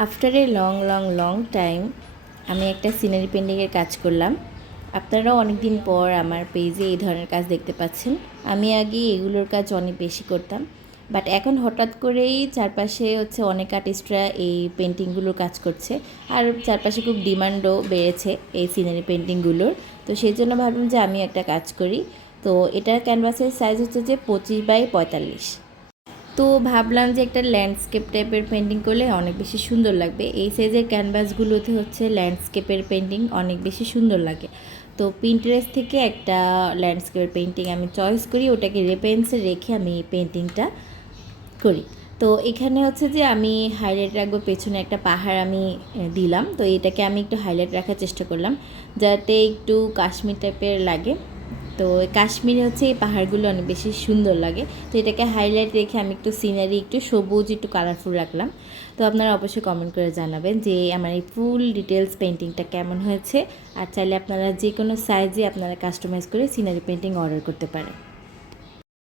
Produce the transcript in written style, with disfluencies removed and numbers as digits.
After a long time আমি একটা scenery পেন্টিংয়ের কাজ করলাম। আপনারাও অনেক দিন পর আমার পেজে এই ধরনের কাজ দেখতে পাচ্ছেন। আমি আগে এগুলোর কাজ অনেক বেশি করতাম, বাট এখন হঠাৎ করেই চারপাশে অনেক আর্টিস্টরা এই পেন্টিংগুলোর কাজ করছে, আর চারপাশে খুব ডিমান্ডও বেড়েছে এই সিনারি পেন্টিংগুলোর। তো সেই জন্য ভাবলাম যে আমি একটা কাজ করি। তো এটার ক্যানভাসের সাইজ হচ্ছে যে 25x45। তো ভাবলাম যে একটা ল্যান্ডস্কেপ টাইপের পেন্টিং করলে অনেক বেশি সুন্দর লাগবে। এই সাইজের ক্যানভাসগুলোতে ল্যান্ডস্কেপের পেন্টিং অনেক বেশি সুন্দর লাগে। তো পিন্টারেস্ট থেকে একটা ল্যান্ডস্কেপের পেন্টিং আমি চয়েস করি, ওটাকে রেফারেন্সে রেখে আমি পেন্টিংটা করি। তো এখানে যে আমি হাইলাইট রাখবো, পেছনে একটা পাহাড় আমি দিলাম। তো এটাকে আমি একটু হাইলাইট রাখার চেষ্টা করলাম যাতে একটু কাশ্মীর টাইপের লাগে। তো কাশ্মীরে এই পাহাড়গুলো অনেক বেশি সুন্দর লাগে। তো এটাকে হাইলাইট রেখে আমি একটু সিনারি, একটু সবুজ, একটু কালারফুল রাখলাম। তো আপনারা অবশ্যই কমেন্ট করে জানাবেন যে আমার এই ফুল ডিটেলস পেন্টিংটা কেমন হয়েছে। আর চাইলে আপনারা যে কোনো সাইজে আপনারা কাস্টমাইজ করে সিনারি পেন্টিং অর্ডার করতে পারেন।